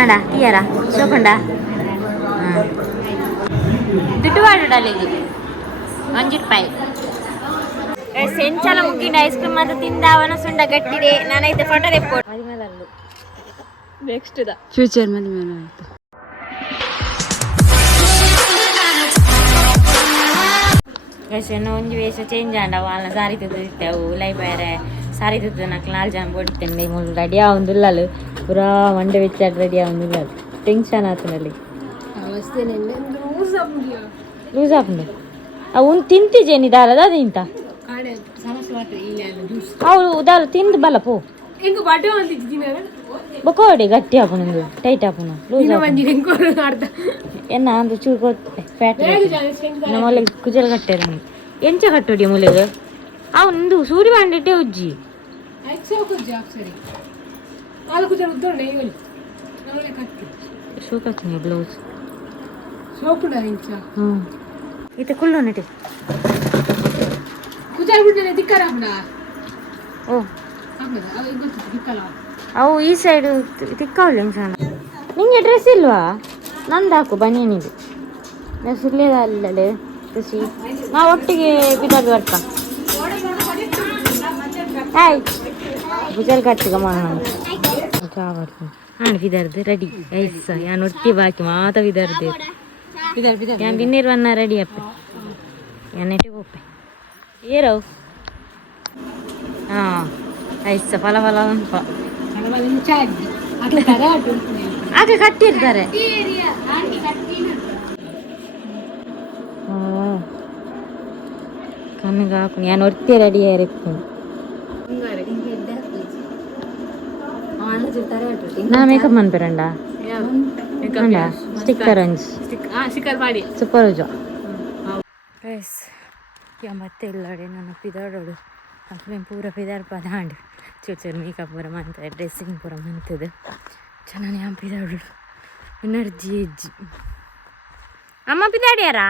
ആടാ തീയറാ ഷോപ്പുണ്ടാ തിട്ടുപാടുണ്ടല്ലേ ഇത് 5 ರೂಪಾಯಿ ಸೆಂಚಲ ಮುಗ್ಗಿನ ಐಸ್ ಕ್ರೀಮ್ ಅದು ತಿಂದಾವನ ಸುಂಡ ಗಟ್ಟಿದೆ ನಾನೈತೆ ಫೋಟೋ ತೆಕ್ಕೊಂಡು ಮದಿಮೇಲಲ್ಲು ನೆಕ್ಸ್ಟ್ ದ ಫ್ಯೂಚರ್ ಮದಿಮೇಲ ಆಯ್ತು ಗೈಸ್ ಒಂಜಿ ವೇಷ ಚೇಂಜ್ ಆಂಡ వాళ్ళ ಸಾರಿ ತುತ್ತಿದ್ದೆವು ಲೈ ಬೇರೆ ಸಾರಿ ತುತ್ತ నాకు 4 ಜನ ಬಡಿತೇನೆ ಮೂಲು ರೆಡಿ ಆವಂದಿಲ್ಲಲು ಪೂರಾ ಮಂಡೆ ಬೆಚ್ಚಾಡ್ ರೆಡಿ ಆವಂದಿಲ್ಲಲು ಟೆನ್ಷನ್ ಆತನಲ್ಲಿ ಲೂಸ್ ಆಪುಂಡು ಅವ್ನು ತಿಂತಿಜೇನಿ ದಾರದ ತಿಂತ ಅವಳು ದಾಲ್ ತಿಂದು ಬಲ್ಲ ಪೋ ಬಕೋಡಿ ಗಟ್ಟಿ ಹಾಪುನು ಟೈಟ್ ಹಾಪುನು ಲೂಸ್ ಎನ್ನ ಅಂದು ಚೂರು ಫ್ಯಾಟ್ ನಮ್ಮಲ್ಲಿ ಕುಜಲ್ ಕಟ್ಟೇರ ಎಂಚ ಕಟ್ಟೋಡಿ ಮೂಲೆಗೆ ಅವನು ಸೂರಿ ಬಾಂಡಿಟ್ಟೆ ಉಜ್ಜಿ ಶೋಕಾತೀನಿ ಬ್ಲೌಸ್ ಇತ ಕುಳ್ಳು ನಟಿ ಓ ಅವು ಈ ಸೈಡು ತಿಕ್ಕವಲ್ಲ ನಿಂಗೆ ಡ್ರೆಸ್ ಇಲ್ವಾ ನಂದು ಹಾಕು ಬನಿಯನಿಗೆ ಡ್ರೆಸ್ ಇರ್ಲಿಲ್ಲ ಅಲ್ಲೇ ಖುಷಿ ನಾ ಒಟ್ಟಿಗೆ ಬಿದ್ದಾಗಿ ಬರ್ತ ಹಾಯ್ ಭುಜಲ್ ಕಟ್ಟಿಗ ಮಾಡೋಣ ವಿದರ್ದು ರೆಡಿ ಐಸ ಯಾನ್ ಒಟ್ಟಿ ಬಾಕಿ ಮಾತ ವಿದರ್ದು ಯಾನ್ ಬಿನ್ನಿರ್ವನ್ನ ರೆಡಿ ಅಪ್ಪ ಎಣ್ಣೆಟ್ಟಿ ಹೋಪೆ ಏರವು ಹಾಂ ಐಸ ಫಲ ಫಲ ಉಂಪ ಆಗ ಕಟ್ಟಿರ್ತಾರೆ ಕಣ್ಣಿಗೆ ಹಾಕು ನಾನು ಒರ್ತಿ ರೆಡಿ ಇರಬೇಕು ನಾ ಮೇಕಪ್ ಮನ್ಪೇರಂಡ ಸ್ಟಿಕ್ಕರ್ ಅಂಜ್ ಸೂಪರ್ ಉಜ ಗೈಸ್ ಮತ್ತೆ ಇಲ್ಲಡೆ ನಾನು ಪಿದಾಡೋಡು ಅಪ್ಲೇನು ಪೂರ ಪಿದಾಡ್ ಪದಾಂಡ್ ಚೂರು ಚೂರು ಮೇಕಪ್ ಪೂರ ಮಂತದೆ ಡ್ರೆಸ್ಸಿಂಗ್ ಪೂರ ಮಂತದೆ ಚೆನ್ನಾಗಿ ಯಾವ ಪಿದಾಡು ಎನರ್ಜಿ ಎಜ್ಜಿ ಅಮ್ಮ ಪಿದಾಡ್ಯಾರಾ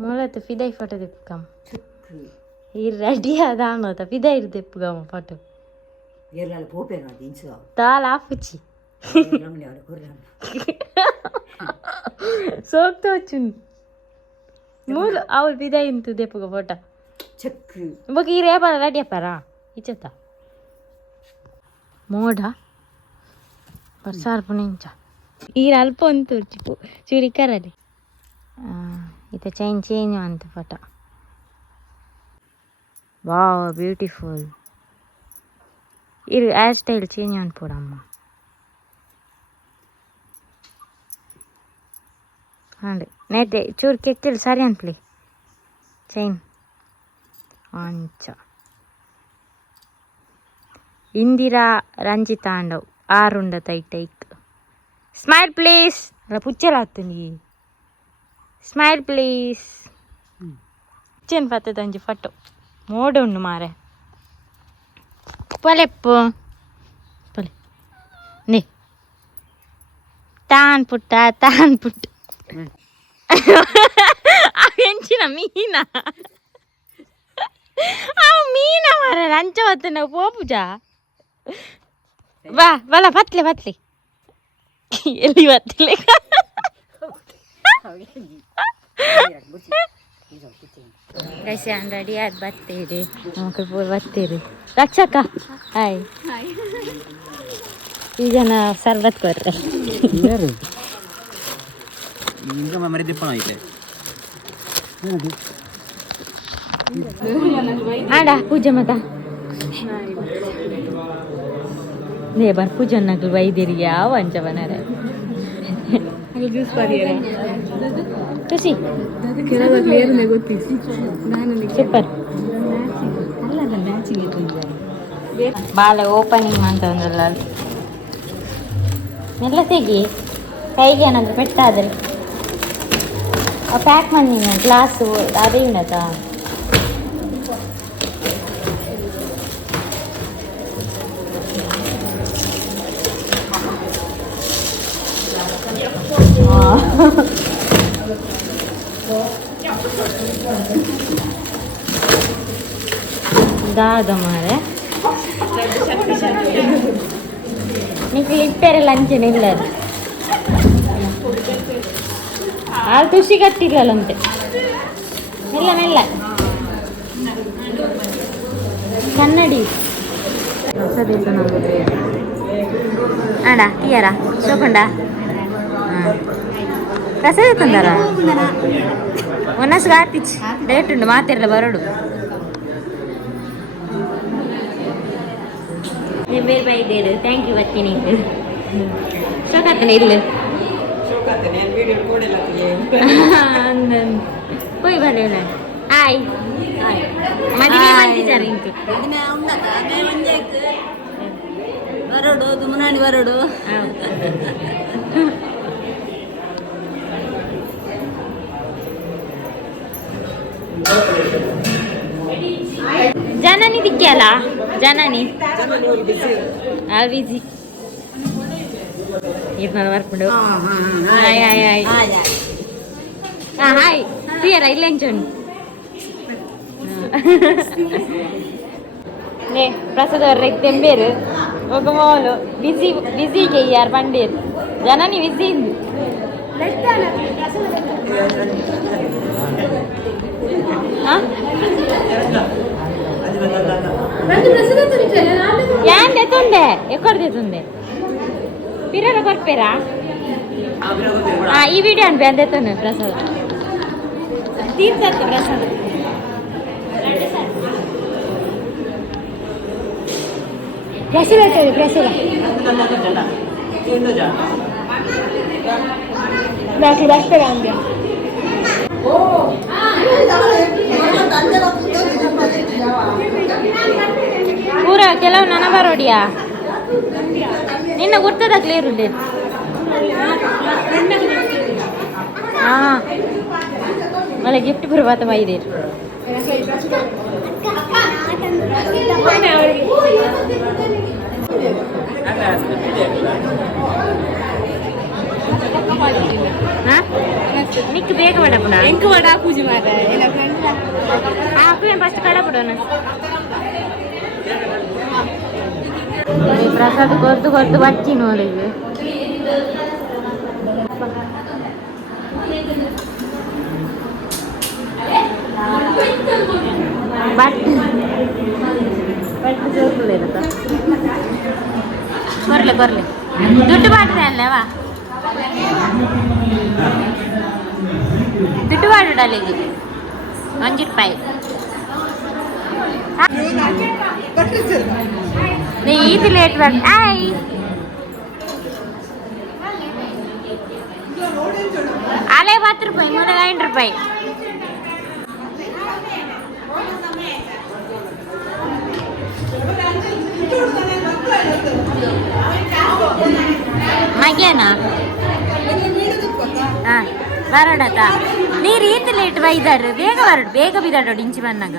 ಮೊಳತ್ತು ಫಿದೈ ಫೋಟೋ ತೆಪ್ಪಕಮ್ಮ ಈ ರೆಡಿ ಅದ ಅನ್ನೋತ ಫಿದೈ ಇರು ತೆಪ್ಪಗಮ್ಮ ಫೋಟೋ ತಾಲ ಆಫುಚ್ಚಿ ಸೋಕ್ತ వచ్చును మూలు అవును ఫిదై ఇంతు తెప్పుగా ఫోటో ఇంకొక ఈ రేప రెడీ చెప్పారా ఇచ్చేస్తా మోడా ಬರ್ಸಾರ್ಪು ನಿಂಚ ಈಗ ಅಲ್ಪ ಅಂತು ಚೂರಿಕರಲ್ಲಿ ಇತ ಚೇಂಜ್ ಅಂತ ಫೋಟೋ ವಾವ್ ಬ್ಯೂಟಿಫುಲ್ ಇದು ಹೇರ್ ಸ್ಟೈಲ್ ಚೇಂಜ್ ಅನ್ಪೂಡಮ್ಮ ಹಾಂಡೆ ನೇತೆ ಚೂರು ಕೆತ್ತಿಲ್ಲ ಸರಿ ಅನ್ಪ್ಲಿ ಚೈನ್ ಅಂಚ ಇಂದಿರಾ ರಂಜಿತಾ ಅಂಡವು ಆರುಂಡ ತೈಟೈಕ್ ಸ್ಮೈಲ್ ಪ್ಲೀಸ್ ಅಲ್ಲ ಪುಚ್ಚಲಾತು ನೀ ಸ್ಮೈಲ್ ಪ್ಲೀಸ್ ಚೇನ್ ಪತ್ತದಂಜಿ ಫೋಟೋ ಮೋಡ ಉಂಡು ಮಾರೆ ಪೊಲೆಪ್ಪು ಪೊಲೆ ನೇ ತಾನ್ ಪುಟ್ಟ ಎಂಚಿನ ಮೀನ ಅವು ಮೀನ ಮಾರ ಲಂಚ ಹೊತ್ತು ನಾವು ಪೋಪುಜ ಬಾ ಬಲ ಬತ್ಲೆ ಎಲ್ಲಿ ಬತ್ತಲೆ ಕೈಸೆ ರೆಡಿ ಆಗಿ ಬರ್ತೀರಿ ಮಕ್ಕಳು ಪೂರ ಬರ್ತೀರಿ ರಕ್ಷಕ ಹಾಯ್ ಈ ಜನ ಸರ್ಬತ್ ಕೊಡ್ತಾರೆ ಆಡ ಪೂಜೆ ಮತ ನೇ ಬರ್ ಪೂಜನ್ ನಗಲು ವೈದ್ಯರಿ ಯಾವ ಅಂಚ ಬನಾರೆ ಖುಷಿ ಸೂಪರ್ ಬಾಳೆ ಓಪನಿಂಗ್ ಅಂತ ಒಂದಲ್ಲ ಎಲ್ಲ ತೆಗಿ ಕೈಗೆ ಏನಾದ್ರು ಪೆಟ್ಟಾದರೆ ಪ್ಯಾಕ್ ಮಾಡಿ ಗ್ಲಾಸು ಅದೇ ಉಂಟಾ ದಾದ ಮಾರೆ నీకు లిప్పారు లంచ్ నిల్లరు వాళ్ళు ತುಷಿ ಕಟ್ಟಿಲ್ಲಂತೆ ಮೆಲ್ಲ ಮೆಲ್ಲ ಕನ್ನಡಿ ಆಡ ತೀಯರ ಶೋಕಂಡ ಪ್ರಸಾದ ತಂದಾರ ಒನ್ನಸ್ಗೆ ಆತಿಚ್ ಡೇಟ್ ಉಂಡು ಮಾತಿರಲ್ಲ ಬರೋಡು ಬೇರೆ ಬೈದೇರು ಥ್ಯಾಂಕ್ ಯು ಬತ್ತಿ ನೀನು ಶೋಕತ್ತನೆ ಇಲ್ಲ ಹೋಯ್ ಬರಲಿಲ್ಲ ಆಯ್ ಮದುವೆ ಬಂದಿದ್ದಾರೆ ಇಂಟು ಬರೋಡು ದುಮನಾಣಿ ಬರೋಡು ಜನನಿ ದಿಕ್ಕ್ಯಲ್ಲ ಜನನಿ ಬಿಜಿ ಇರ್ನಾಳ ಬರ್ಕೊಂಡು ಹಾಯ್ ಹಾಯ್ ಹಾಯ್ ಹಾಯ್ తీయరా ఇల్లంచండి నే ప్రసాద్ వర్రెక్ తెంబేరు ఒక మోలు బిజీకి అయ్యారు పండేరు జనాన్ని బిజీ ఏం తెతుండే ఎక్కడ తెతుండే పిల్లల కొరపేరా ఈ వీడియో అనిపి అంతేతుండే ప్రసాద్ తీర్థ ప్రసాద్ ప్రసాద్ అవుతుంది ప్రసాద్ నాకు వస్తారా అండి ಪೂರ ಕೆಲವು ನನಬರೋಡಿಯಾ ನಿನ್ನ ಗುರ್ತದ ಕ್ಲಿಯರ್ ಉಂಡೆ ಹಾಂ ಮಳೆ ಗಿಫ್ಟ್ ಬರುವಾತ ಮೈದೇರು ನಿಕ್ ಬೇಗ ಮಾಡಪ್ಪಣ ಎಂಕು ಮಾಡ ಪೂಜೆ ಮಾಡ ಆಪು ಫಸ್ಟ್ ಕಡಪಡೋಣ ಪ್ರಸಾದ್ ಕೊರ್ದು ಕೊರ್ದು ಬಚ್ಚಿ ನೋಡಿದ್ವಿ ಬಟ್ಟು ಜೋರ್ಲೇದ ಕೊರ್ಲೆ ಕೊರ್ಲೆ ದುಡ್ಡು ಮಾಡ್ರೆ ಅಲ್ಲವಾ ದುಡ್ಡು ಮಾಡುಡ ಅಲ್ಲಿಗೆ ₹1 ಇದು ಲೇಟ್ ಬರ್ ಆಯ್ ಅಲೆ ₹10 ಮೊದಲ ₹9 ಮಗೇನಾ ಹಾಂ ಬರೋಡತ ನೀ ರೀತಿ ಲೇಟ್ ಬೈದಾರು ಬೇಗ ಬರೋಡು ಬೇಗ ಬಿದ್ದಾಡೋಡು ಇಂಚಿ ಬಂದಾಗ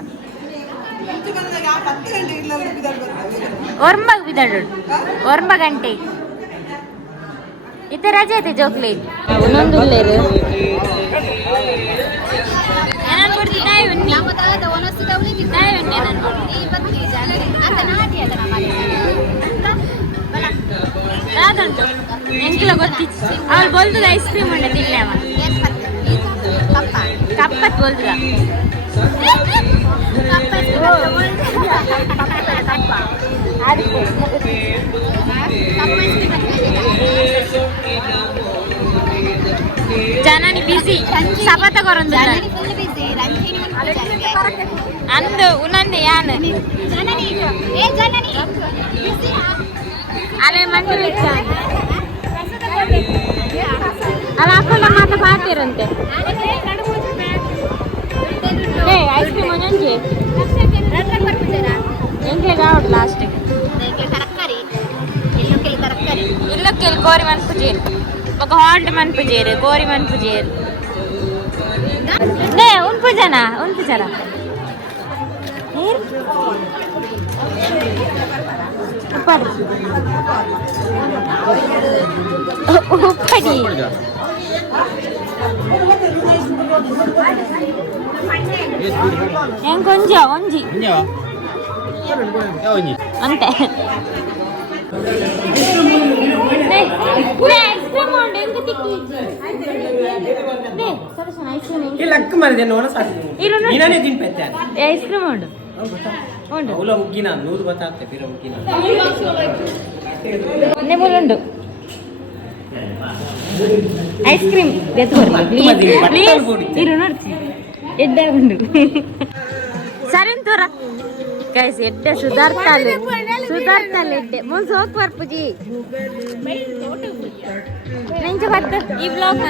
ಒರ್ಂಬಗ್ ಬಿದ್ದಾಡೋಡು 9 ಗಂಟೆ ಇತ್ತೆ ರಜೆ ಐತೆ ಜೋಕ್ಲಿ ಒಂದೊಂದು ಉಳ್ಳೇರು ಏನಾರು ಕೊಡ್ತಿದ್ದಾಯಿ ಉನ್ನಿ రాదంటూ ఎంకిలో కొద్ది వాళ్ళు బోల్తుంది ఐస్ క్రీమ్ ఉండే తిన్నామా కప్పత్ బోల్తుగా జనాని బిజీ సపత కొరందు ಅಂದು ಉನ್ನಂದೆ ಯಾನು ಅಲೆ ಮಂಡಿ ವೆಚ್ಚ ಅಲ್ಲ ಅಕ್ಕಲ್ಲ ಮಾತ ಪಾತಿರಂತೆ ಐಸ್ ಕ್ರೀಮ್ ಒಂಜೊಂಜಿ ಎಂಕ್ಲೆ ಕಾವಡು ಲಾಸ್ಟ್ ಇಲ್ಲಕ್ಕೆಲ್ಲಿ ಕೋರಿ ಮನ್ಪುಜೇರು ఒక హాల్ట్ మన్పుజేరు కోరి మన్పుజేరు నే ఉన్పుజనా ఉన్పుజరా ఉప్పడి ఉప్పడి ఏం కొంచెం ಒಂಜಿ అంతే ಲಕ್ಕ ಮಾಡಿದೆ ನೋಡ ಸಾಕು ನೀನೇ ತಿನ್ಪೆತ್ತೆ ಐಸ್ ಕ್ರೀಮ್ ಉಂಡು ಉಂಡು ಅವಳ ಮುಗ್ಗಿನ ನೂರು ಗೊತ್ತಾಗ್ತದೆ ಬಿರ ಮುಗ್ಗಿನ ಉಂಡು ಐಸ್ ಕ್ರೀಮ್ ಇರು ನೋಡ್ತಿ ಎಡ್ಡೆ ಉಂಡು ಸರಿ ತೋರ ಗೈಸ್ ಎಡ್ಡೆ ಸುಧಾರ್ತಾಲೆ ಎಡ್ಡೆ ಮುಂದೆ ಹೋಗಿ ಬರ್ಪುಜಿ ನೆಂಚ ಬರ್ತ ಈ ಬ್ಲಾಗ್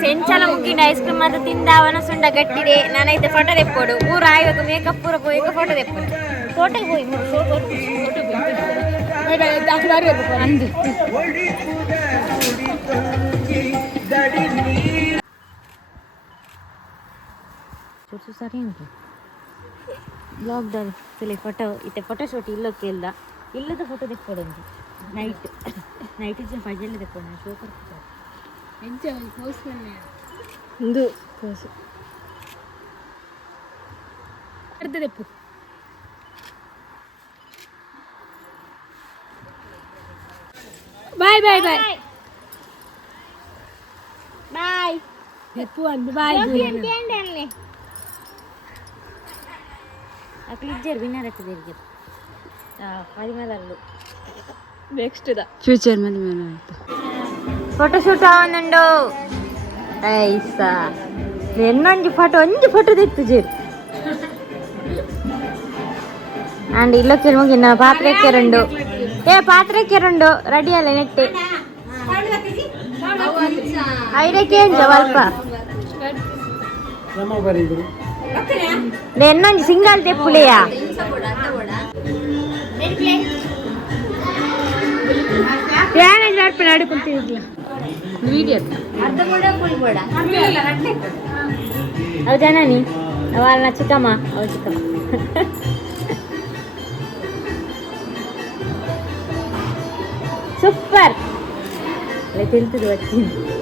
ಸೆಂಚಲ ಮುಗ್ಗಿನ ಐಸ್ ಕ್ರೀಮ್ ಅದು ತಿಂದ ಅವನ ಸುಂಡ ಗಟ್ಟಿದೆ ನಾನೈತೆ ಫೋಟೋ ತೆಪ್ಪೋಡು ಊರು ಆಯ್ಬೇಕು ಮೇಕಪ್ ಪೂರ ಹೋಗಿ ಫೋಟೋ ತೆಪ್ಪೋಡು ಫೋಟೋಗೆ ಹೋಗಿ ಅಂದು ಸರಿ ಉಂಟು ಬ್ಲಾಗ್ದಲ್ಲಿ ಸಲ ಫೋಟೋ ಇತ್ತೆ ಫೋಟೋಶೂಟ್ ಇಲ್ಲೋಕೆ ಇಲ್ದ ಇಲ್ಲದ ಫೋಟೋ ತೆಕ್ಕೊಡು ಉಂಟು ನೈಟ್ ಪಜೆಲ್ಲ ತೆಕ್ಕೊಂಡು ಶೋ ಒಂದು ಕೋಸು ತೆಪ್ಪು ಬಾಯ್ ಬಾಯ್ ಬಾಯ್ ಬಾಯ್ ತೆಪ್ಪು ಅಂದು ಬಾಯ್ ಅನ್ಲಿ ಅಕ್ಲಿಜ್ಜರ್ ವಿನ್ನರ್ ಆಗ್ತದೆ ಮದಿಮೇಲಲ್ಲು ನೆಕ್ಸ್ಟ್ ಫ್ಯೂಚರ್ ಮದಿಮೇಲ ಫೋಟೋಶೂಟ್ ಆವೊಂದುಂಡು ಐಸ ಎನ್ನೊಂಜಿ ಫೋಟೋ ತೆತ್ತು ಜೇರು ಅಂಡ್ ಇಲ್ಲೊಕ್ಕೆ ಮುಗಿನ ಪಾತ್ರೆಕ್ಕೆರಂಡು ಪಾತ್ರೆಕ್ಕೆರಂಡು ರೆಡಿ ಅಲ್ಲ ನೆಟ್ಟೆ ಐದಕ್ಕೆ ಸ್ವಲ್ಪ ಎನ್ನೊಂಜಿ ಸಿಂಗಲ್ ತೆಪ್ಪುಲೆಯಾ ಅವು ಜನನಿ ಅವಳ ಚಿಕ್ಕಮ್ಮ ಅವ ಚಿಕ್ಕಮ್ಮ ಸೂಪರ್ ತಿಳ್ತದೆ వచ్చింది